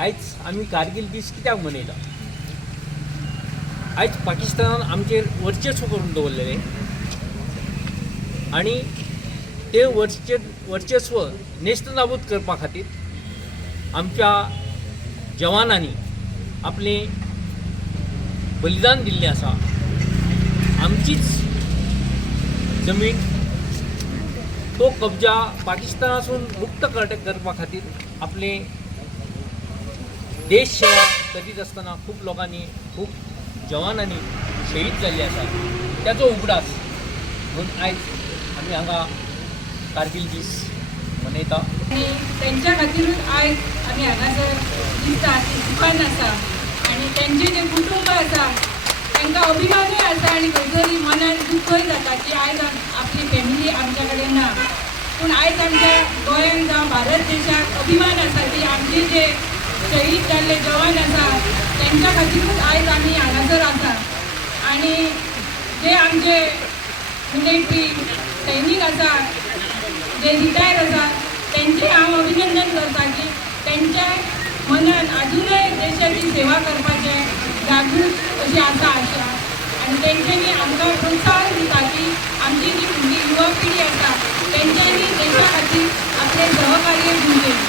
आयज आमी कारगिल दीस कित्याक मनयता? आयज पाकिस्तानान आमचेर वर्चस्व करून दवरलेले आनी ते वर्चस्व नेस्तनाबूत करपा खातीर आमच्या जवानांनी आपलें बलिदान दिल्लें आसा. आमचीच जमीन तो कब्जा पाकिस्तानासून मुक्त करपा खातीर आपले देश सेवा करीत आसतना खूब लोकांनी खूब जवानांनी शहीद जाल्ले आसा. त्याचो उगडास म्हणून आयज आमी हांगा कारगिल दीस मनयता. आणि त्यांच्या खातीरूच आयज आमी हांगासर दिसता की दुकान आसा आनी त्यांचे जे कुटुंब आसा तांकां अभिमानूय आसा आनी खंय तरी मनान दुखय जाता की आयज आपली फॅमिली आमच्या कडेन ना. पूण आयज आमच्या गोंयांत जावं भारत देशाक अभिमान आसा की आमचे जे शहीद जाल्ले जवान आसा त्यांच्या खातीरूच आयज आमी हांगासर आसा. आनी जे आमचे मिलिटरी सैनीक आसा जे रिटायर आसा त्यांचे हांव अभिनंदन करता की त्यांच्या मनान अजूनय देशाची सेवा करपाचें जागृत अशी आसा आशा आनी तेंच्यांनी आमकां प्रोत्साहन दिता की आमची जी फुडली युवा पिढी आसा तेंच्यांनी देशा खातीर आपलें सहकार्य दिवचें.